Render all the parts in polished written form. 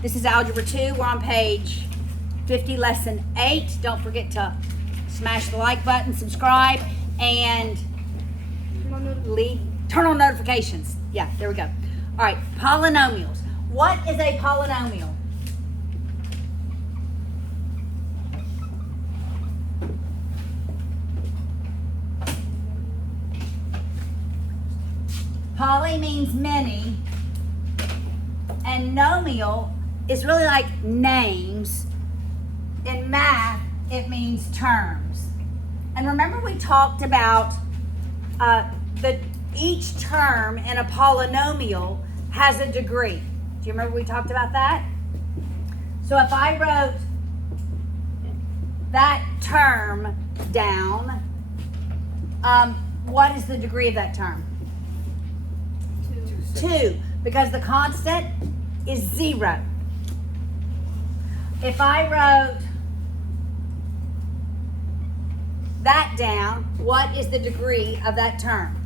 This is Algebra 2. We're on page 50, lesson 8. Don't forget to smash the like button, subscribe, and turn on notifications. Yeah, there we go. All right, polynomials. What is a polynomial? Poly means many, and nomial is really like names. In math, it means terms. And remember we talked about each term in a polynomial has a degree. Do you remember we talked about that? So if I wrote that term down, what is the degree of that term? 2, because the constant is 0. If I wrote that down, what is the degree of that term?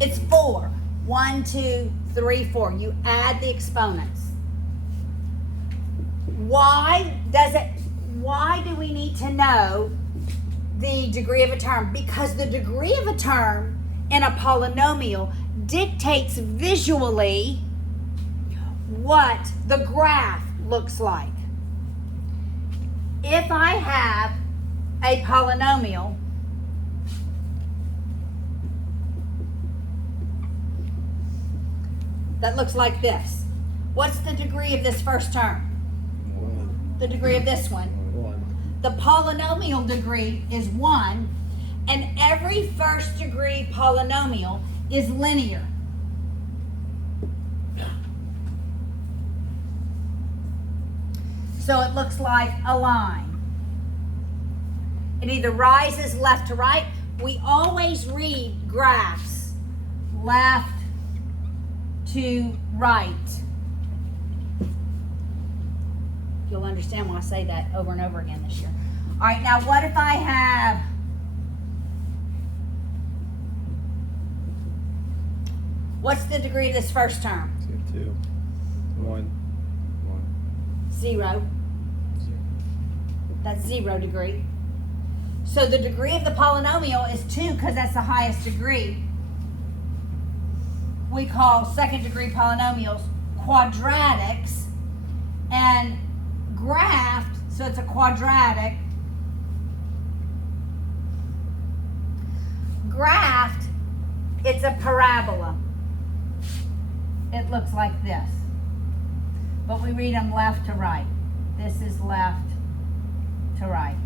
It's 4. 1, 2, 3, 4. You add the exponents. Why do we need to know the degree of a term? Because the degree of a term in a polynomial dictates visually what the graph looks like. If I have a polynomial that looks like this, what's the degree of this first term? 1. The degree of this one? 1. The polynomial degree is 1, and every first degree polynomial is linear. So it looks like a line. It either rises left to right. We always read graphs left to right. You'll understand when I say that over and over again this year. All right, now what if I have what's the degree of this first term? 2. 1. 0. That's 0 degree. So the degree of the polynomial is 2 because that's the highest degree. We call second degree polynomials quadratics, and graphed, so it's a quadratic. Graphed, it's a parabola. It looks like this. But we read them left to right. This is left to right.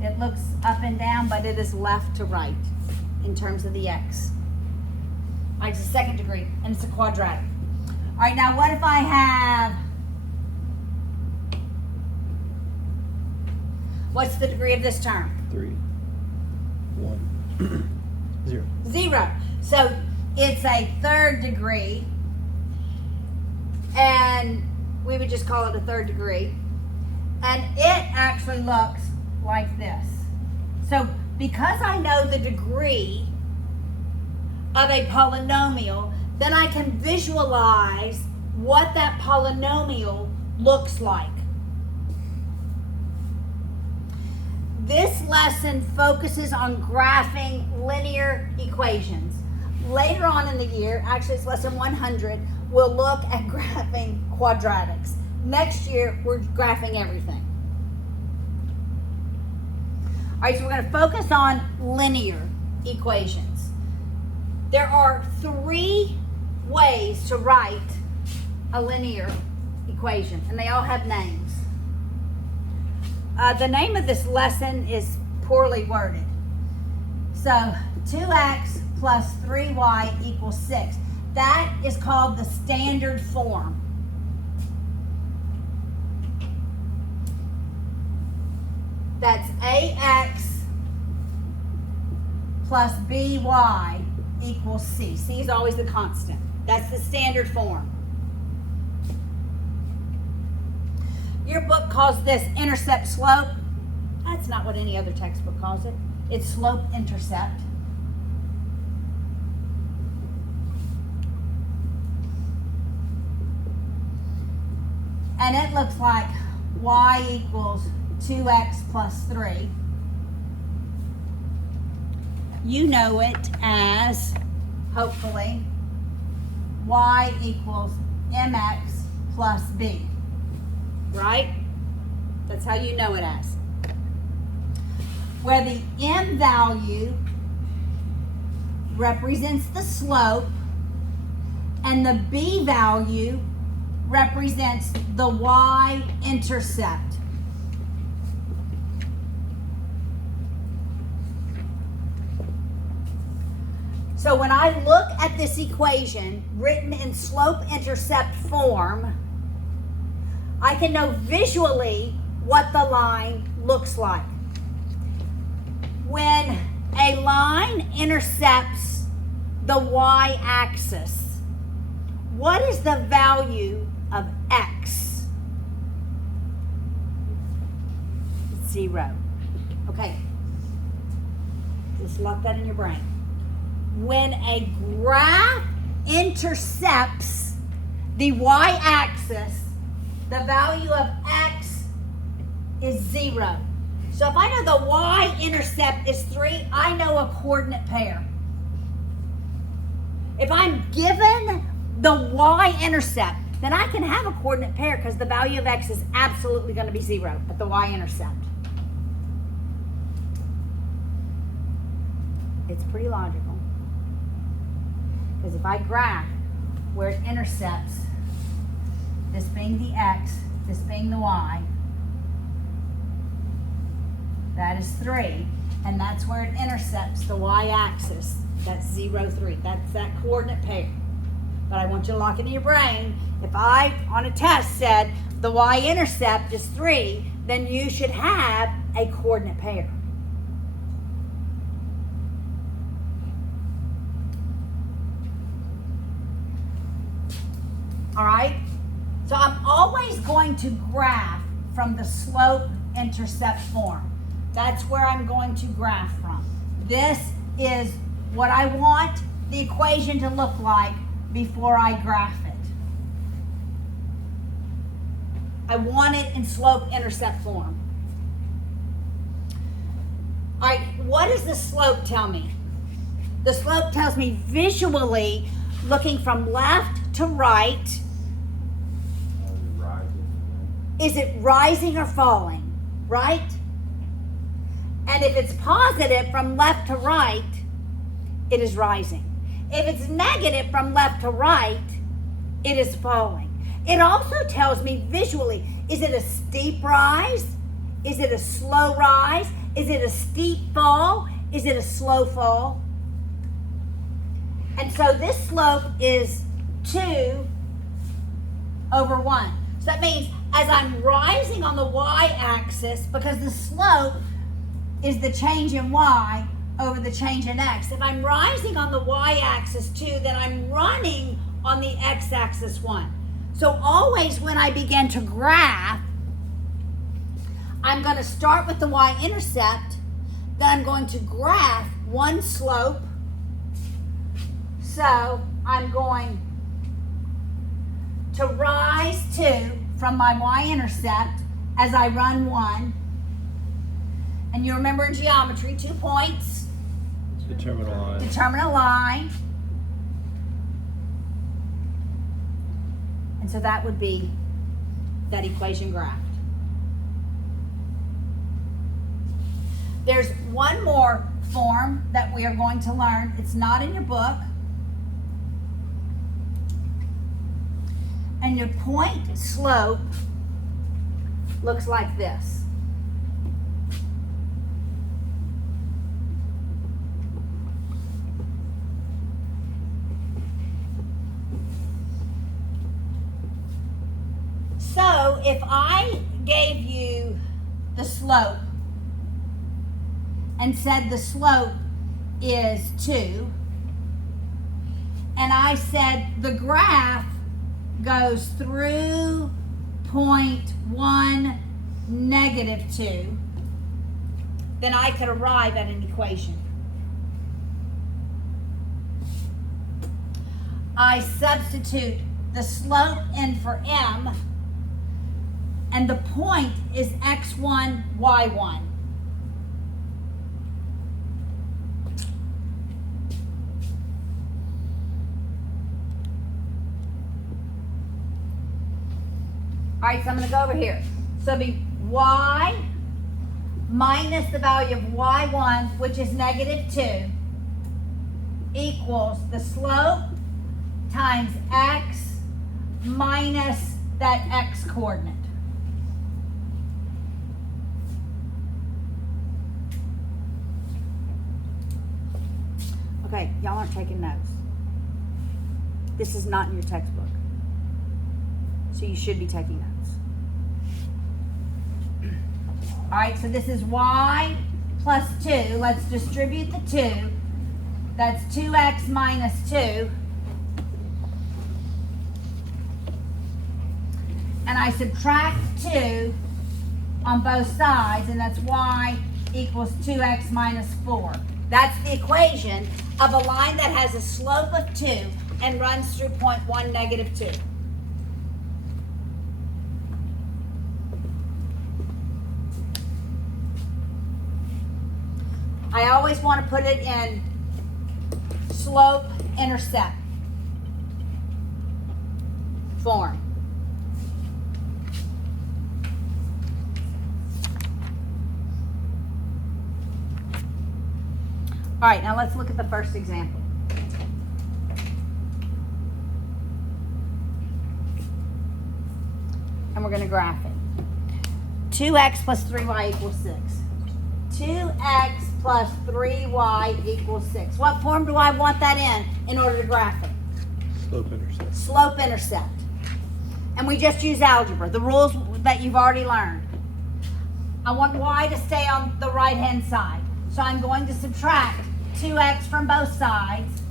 It looks up and down, but it is left to right in terms of the x. All right, it's a second degree, and it's a quadratic. All right, now what if I have, what's the degree of this term? 3. 1. 0. 0. So it's a third degree, and we would just call it a third degree. And it actually looks like this. So because I know the degree of a polynomial, then I can visualize what that polynomial looks like. This lesson focuses on graphing linear equations. Later on in the year, actually it's lesson 100, we'll look at graphing quadratics. Next year, we're graphing everything. All right, so we're going to focus on linear equations. There are 3 ways to write a linear equation, and they all have names. The name of this lesson is poorly worded. So 2x plus 3y equals 6. That is called the standard form. That's ax plus by equals c. C is always the constant. That's the standard form. Your book calls this intercept slope. That's not what any other textbook calls it. It's slope intercept. And it looks like y equals 2x plus 3. You know it as, hopefully, y equals mx plus b. Right? That's how you know it as. Where the m value represents the slope and the b value represents the y-intercept. So when I look at this equation written in slope-intercept form, I can know visually what the line looks like. When a line intercepts the y-axis, what is the value of x? 0. Okay. Just lock that in your brain. When a graph intercepts the y-axis, the value of x is 0. So if I know the y-intercept is 3, I know a coordinate pair. If I'm given the y-intercept, then I can have a coordinate pair because the value of x is absolutely going to be 0 at the y-intercept. It's pretty logical. Because if I graph where it intercepts, this being the x, this being the y, that is 3, and that's where it intercepts the y-axis. That's 0, 3. That's that coordinate pair. But I want you to lock it in your brain. If I, on a test, said the y-intercept is 3, then you should have a coordinate pair. All right? So I'm always going to graph from the slope-intercept form. That's where I'm going to graph from. This is what I want the equation to look like before I graph it. I want it in slope-intercept form. All right, what does the slope tell me? The slope tells me visually, looking from left to right, is it rising or falling, right? And if it's positive from left to right, it is rising. If it's negative from left to right, it is falling. It also tells me visually, is it a steep rise? Is it a slow rise? Is it a steep fall? Is it a slow fall? And so this slope is 2 over 1. So that means as I'm rising on the y-axis, because the slope is the change in y over the change in x. If I'm rising on the y-axis 2, then I'm running on the x-axis 1. So always when I begin to graph, I'm going to start with the y-intercept, then I'm going to graph one slope. So I'm going to rise 2 from my y-intercept as I run 1. And you remember in geometry, 2 points. Determine a line. Determine a line. And so that would be that equation graphed. There's one more form that we are going to learn. It's not in your book. And your point slope looks like this. So if I gave you the slope and said the slope is 2, and I said the graph goes through point 1, negative 2, then I could arrive at an equation. I substitute the slope in for m, and the point is x1, y1. All right, so I'm going to go over here. So it'll be y minus the value of y1, which is -2, equals the slope times x minus that x coordinate. Okay, y'all aren't taking notes. This is not in your textbook. So you should be taking notes. All right, so this is y plus 2. Let's distribute the 2. That's 2x minus 2. And I subtract 2 on both sides, and that's y equals 2x minus 4. That's the equation of a line that has a slope of 2 and runs through point 1, -2. I always want to put it in slope intercept form. All right, now let's look at the first example. And we're going to graph it. 2x plus 3y equals 6. 2x plus 3y equals 6. What form do I want that in order to graph it? Slope intercept. Slope intercept. And we just use algebra, the rules that you've already learned. I want y to stay on the right-hand side. So I'm going to subtract 2x from both sides.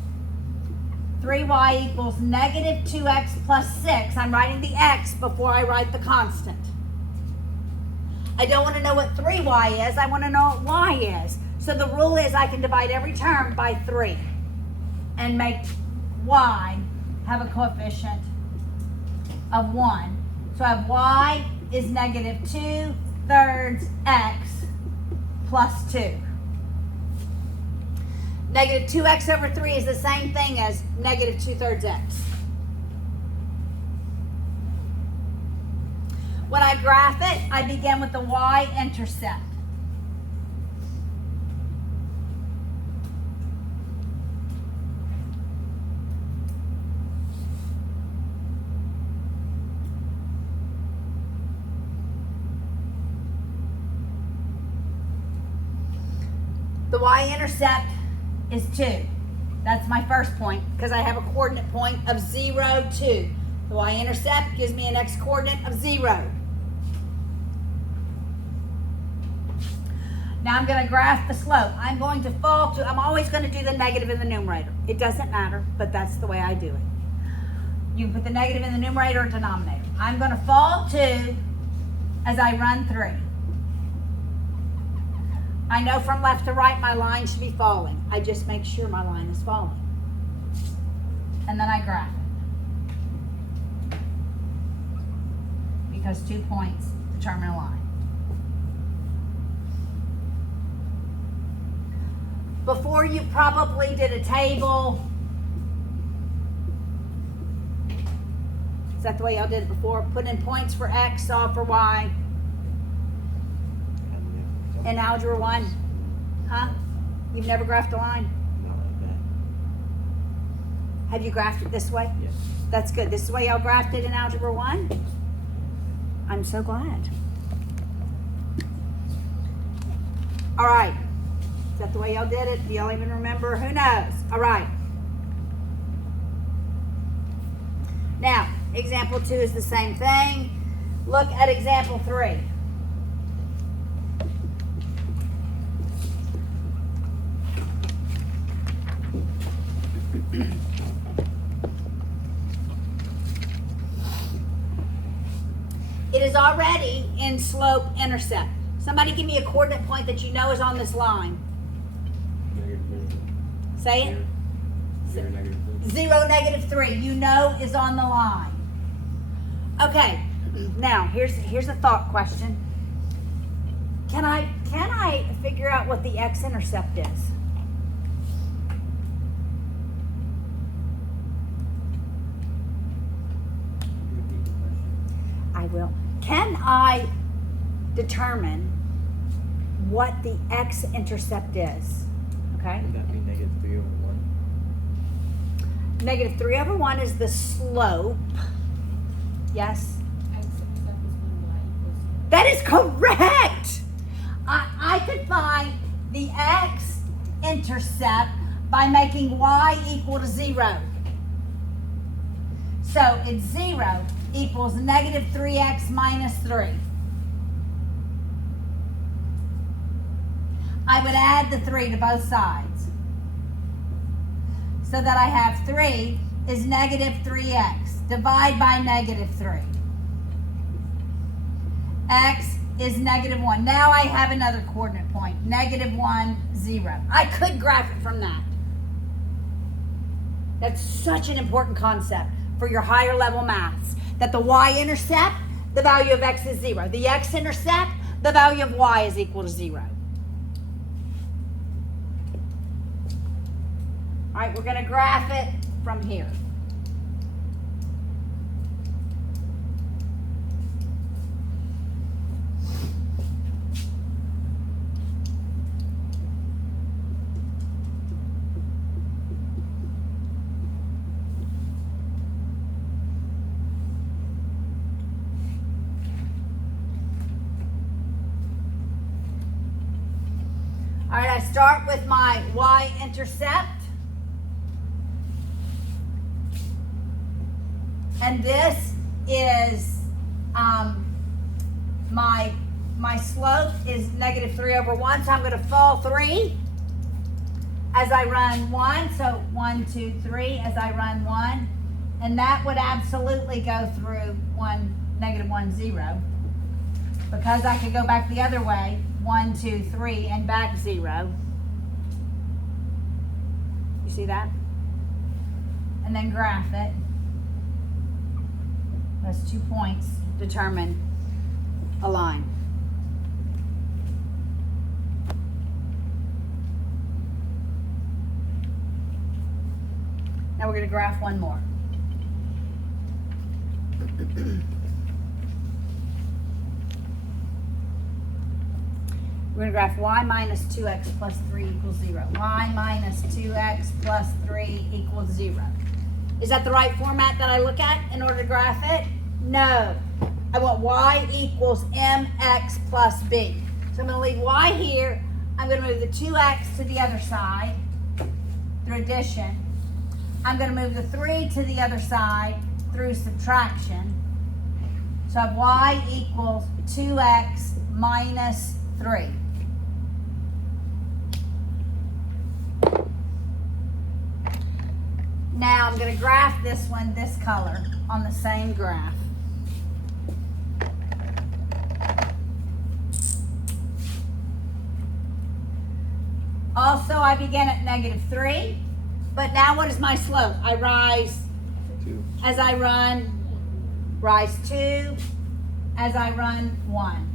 3y equals -2x plus 6. I'm writing the x before I write the constant. I don't want to know what 3y is. I want to know what y is. So the rule is I can divide every term by 3 and make y have a coefficient of 1. So I have y is -2/3 x plus 2. -2x over 3 is the same thing as -2/3 x. When I graph it, I begin with the y-intercept. The y-intercept is 2. That's my first point because I have a coordinate point of 0, 2. The y-intercept gives me an x-coordinate of 0. Now I'm going to graph the slope. I'm always going to do the negative in the numerator. It doesn't matter, but that's the way I do it. You can put the negative in the numerator or denominator. I'm going to fall 2 as I run 3. I know from left to right my line should be falling. I just make sure my line is falling. And then I graph it. Because 2 points determine a line. Before you probably did a table. Is that the way y'all did it before? Put in points for x, solve for y. In Algebra 1. Huh? You've never graphed a line? Not like that. Have you graphed it this way? Yes. That's good. This is the way y'all graphed it in Algebra 1? I'm so glad. All right. Is that the way y'all did it? Do y'all even remember? Who knows? All right. Now, example 2 is the same thing. Look at example 3. It is already in slope intercept. Somebody give me a coordinate point that you know is on this line. Say it. 0, -3. 0, -3. You know is on the line. Okay. Now, here's a thought question. Can I figure out what the x-intercept is? Repeat the question. I will. Can I determine what the x-intercept is? Okay. Would that be -3/1? -3/1 is the slope. Yes. That is correct. I could find the x-intercept by making y equal to 0. So it's 0 equals -3x minus 3. I would add the 3 to both sides. So that I have 3 is -3x. Divide by -3. X is -1. Now I have another coordinate point. -1, 0. I could graph it from that. That's such an important concept for your higher level maths. That the y-intercept, the value of x is 0. The x-intercept, the value of y is equal to 0. All right, we're going to graph it from here. All right, I start with my y-intercept. And this is my slope is -3/1, so I'm going to fall 3 as I run 1. So 1, 2, 3 as I run 1, and that would absolutely go through -1, 0, because I could go back the other way, 1, 2, 3, and back 0. You see that? And then graph it. Those 2 points determine a line. Now we're going to graph one more. We're going to graph y minus 2x plus 3 equals 0. Y minus 2x plus 3 equals 0. Is that the right format that I look at in order to graph it? No. I want y equals mx plus b. So I'm going to leave y here. I'm going to move the 2x to the other side through addition. I'm going to move the 3 to the other side through subtraction. So I have y equals 2x minus 3. Now I'm going to graph this one this color on the same graph. Also, I begin at -3, but now what is my slope? I rise 2. as I run, rise 2 as I run 1.